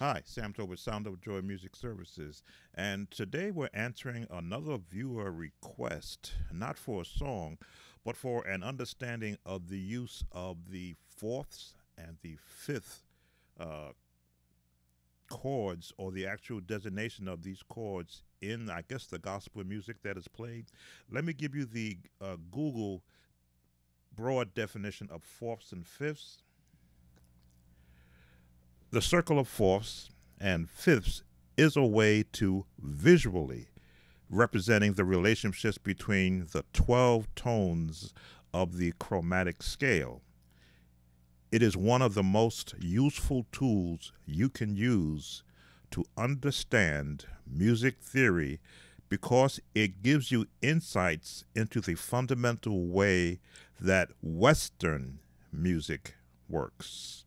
Hi, Sam Tober, Sound of Joy Music Services, and today we're answering another viewer request, not for a song, but for an understanding of the use of the fourths and the fifth uh, chords, or the actual designation of these chords in, I guess, the gospel music that is played. Let me give you the Google broad definition of fourths and fifths. The circle of fourths and fifths is a way to visually representing the relationships between the 12 tones of the chromatic scale. It is one of the most useful tools you can use to understand music theory because it gives you insights into the fundamental way that Western music works.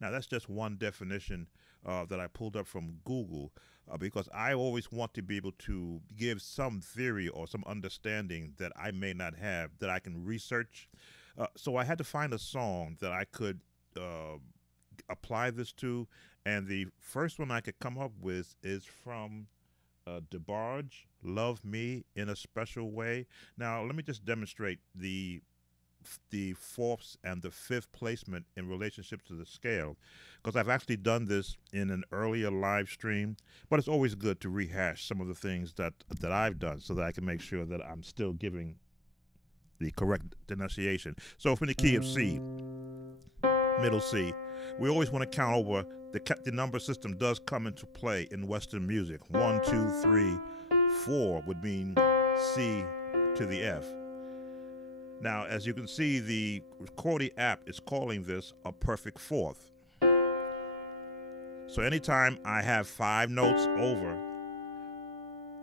Now, that's just one definition that I pulled up from Google because I always want to be able to give some theory or some understanding that I may not have that I can research. So I had to find a song that I could apply this to. And the first one I could come up with is from DeBarge, Love Me in a Special Way. Now, let me just demonstrate the fourths and the fifth placement in relationship to the scale, because I've actually done this in an earlier live stream, but it's always good to rehash some of the things that I've done so that I can make sure that I'm still giving the correct denunciation. So if in the key of C, middle C, we always want to count over the number system does come into play in Western music. 1, 2, 3, 4 would mean C to the F. Now, as you can see, the Chordy app is calling this a perfect fourth. So anytime I have 5 notes over,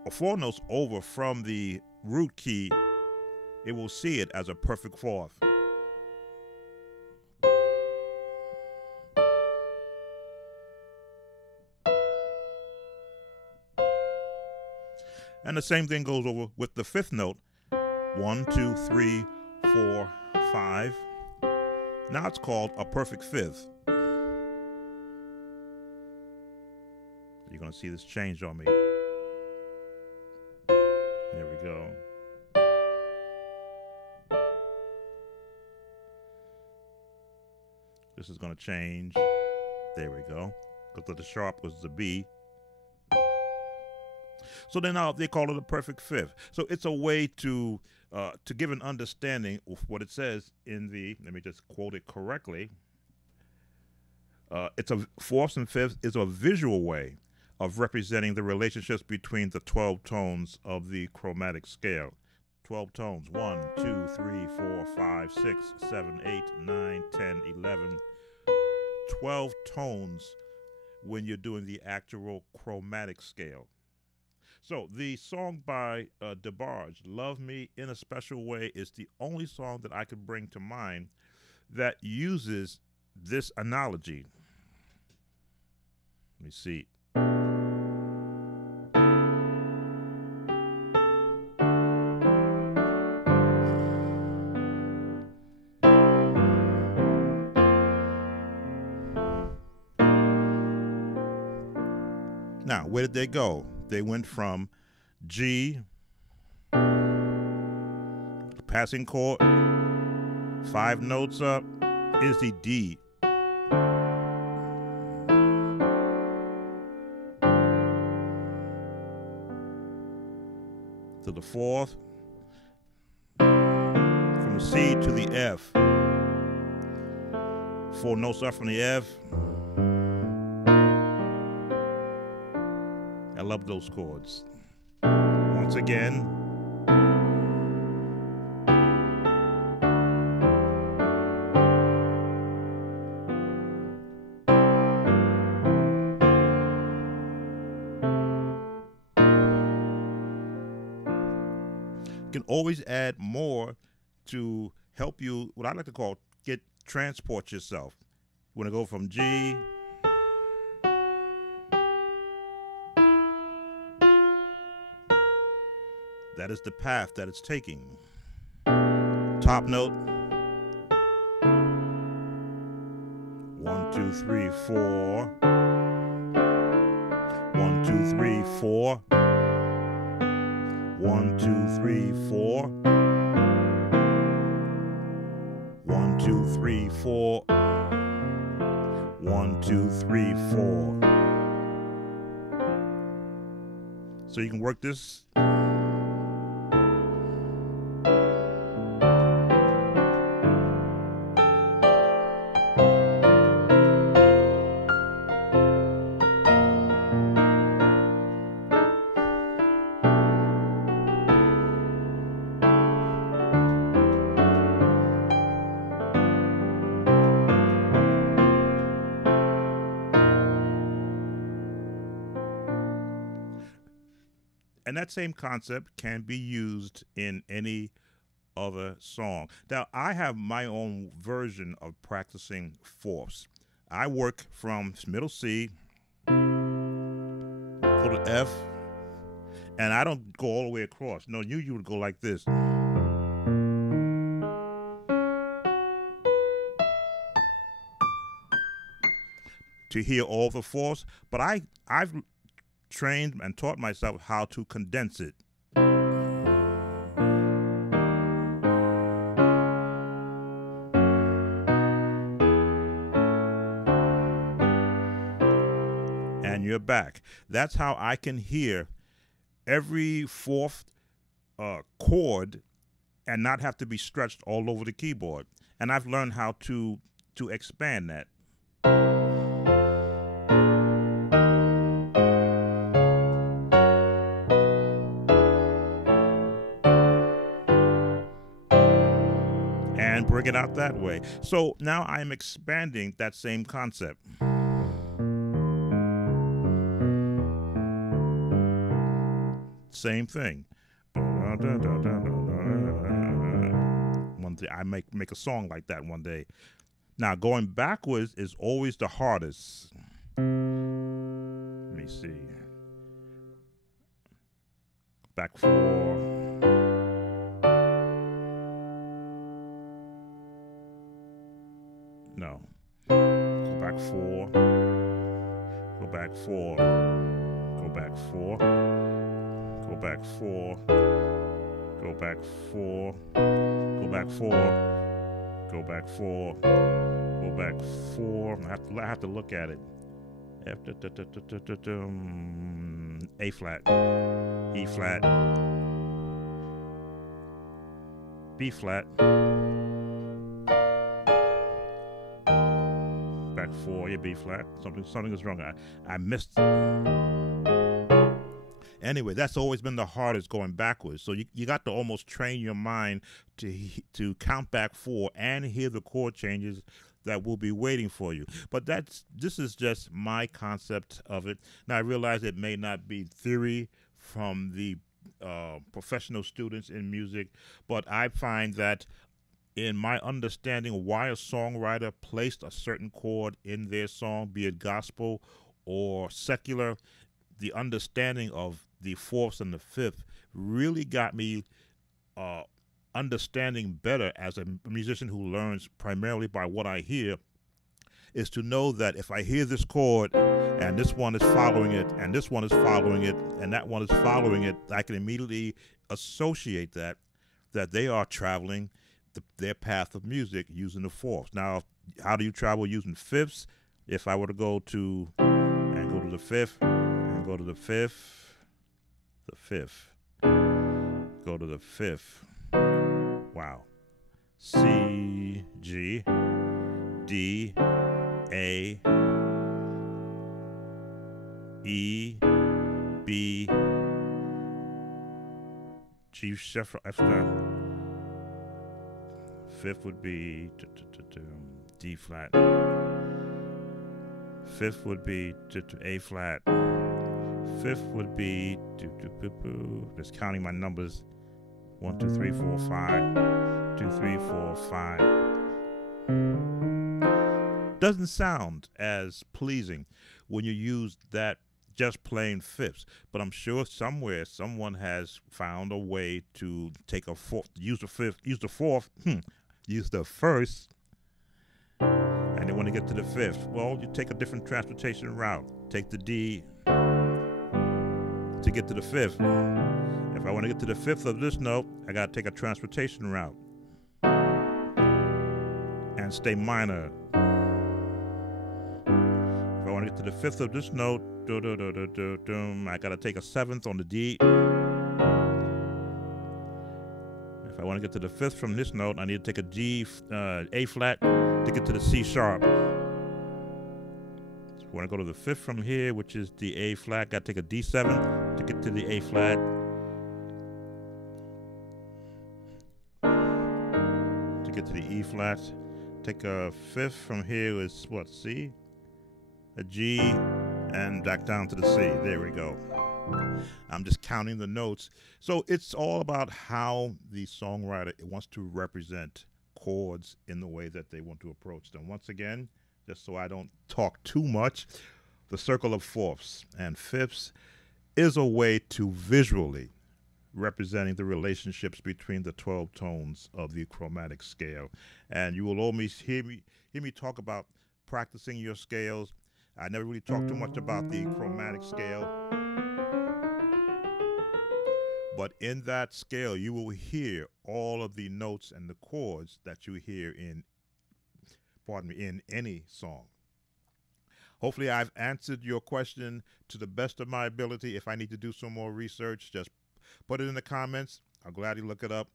or 4 notes over from the root key, it will see it as a perfect fourth. And the same thing goes over with the fifth note. 1, 2, 3, 4, 5. Now it's called a perfect fifth. You're going to see this change on me. There we go. This is going to change. There we go. Because the sharp was the B. So then they call it a perfect fifth. So it's a way to give an understanding of what it says in the, let me just quote it correctly. It's a fourths and fifths is a visual way of representing the relationships between the 12 tones of the chromatic scale. 12 tones, 1, 2, 3, 4, 5, 6, 7, 8, 9, 10, 11. 12 tones when you're doing the actual chromatic scale. So the song by DeBarge, Love Me in a Special Way, is the only song that I could bring to mind that uses this analogy. Let me see. Now, where did they go? They went from G, passing chord, 5 notes up, is the D. To the fourth, from the C to the F. 4 notes up from the F. I love those chords. Once again. You can always add more to help you, what I like to call, transport yourself. You want to go from G, that is the path that it's taking. Top note. 1, 2, 3, 4. 1, 2, 3, 4. 1, 2, 3, 4. 1, 2, 3, 4. 1, 2, 3, 4. So you can work this. And that same concept can be used in any other song. Now, I have my own version of practicing fourths. I work from middle C, go to F, and I don't go all the way across. No, you would go like this. To hear all the fourths, but I've trained and taught myself how to condense it. And you're back. That's how I can hear every fourth chord and not have to be stretched all over the keyboard. And I've learned how to expand that. And bring it out that way. So now I'm expanding that same concept. Same thing. One day I make a song like that one day. Now going backwards is always the hardest. Let me see. Back 4. No. Go back 4. Go back 4. Go back 4. Go back 4. Go back 4. Go back 4. Go back 4. Go back 4. I have to look at it. A flat. E flat. B flat. Back 4, yeah, B flat. Something is wrong. I missed. Anyway, that's always been the hardest, going backwards. So you got to almost train your mind to count back 4 and hear the chord changes that will be waiting for you. But this is just my concept of it. Now I realize it may not be theory from the professional students in music, but I find that in my understanding why a songwriter placed a certain chord in their song, be it gospel or secular, the understanding of the fourths and the fifth really got me understanding better as a musician who learns primarily by what I hear, is to know that if I hear this chord and this one is following it and this one is following it and that one is following it, I can immediately associate that they are traveling their path of music using the fourths. Now, how do you travel using fifths? If I were to go to the fifth and go to the fifth, go to the fifth. Wow. C, G, D, A, E, B, G, F down. Fifth would be D flat. Fifth would be A flat. Fifth would be just counting my numbers. 1, 2, 3, 4, 5. 2, 3, 4, 5. Doesn't sound as pleasing when you use that just plain fifths, but I'm sure somewhere someone has found a way to take a fourth, use the fifth, use the fourth, use the first, and then when they get to the fifth, well, you take a different transportation route. Take the D, to get to the fifth. If I want to get to the fifth of this note, I got to take a transportation route and stay minor. If I want to get to the fifth of this note, I got to take a seventh on the D. If I want to get to the fifth from this note, I need to take a G, A flat to get to the C sharp. So if I want to go to the fifth from here, which is the A flat, got to take a D7 to get to the A flat. To get to the E flat, take a fifth from here is what, C? A G, and back down to the C. There we go. I'm just counting the notes. So it's all about how the songwriter wants to represent chords in the way that they want to approach them. Once again, just so I don't talk too much, the circle of fourths and fifths is a way to visually representing the relationships between the 12 tones of the chromatic scale. And you will always hear me talk about practicing your scales. I never really talked too much about the chromatic scale. But in that scale, you will hear all of the notes and the chords that you hear in any song. Hopefully I've answered your question to the best of my ability. If I need to do some more research, just put it in the comments. I'll gladly look it up.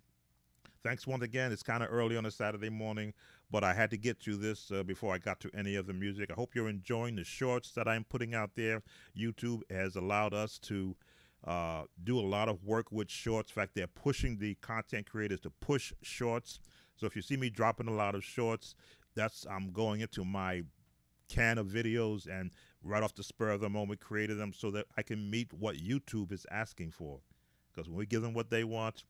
Thanks once again. It's kind of early on a Saturday morning, but I had to get to this before I got to any of the music. I hope you're enjoying the shorts that I'm putting out there. YouTube has allowed us to do a lot of work with shorts. In fact, they're pushing the content creators to push shorts. So if you see me dropping a lot of shorts, I'm going into my can of videos and right off the spur of the moment created them so that I can meet what YouTube is asking for. Because when we give them what they want,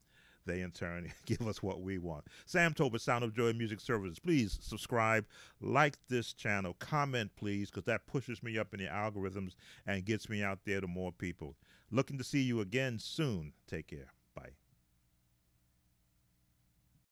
they in turn give us what we want. Sam Tobit, Sound of Joy Music Services. Please subscribe, like this channel, comment please, because that pushes me up in the algorithms and gets me out there to more people. Looking to see you again soon. Take care. Bye.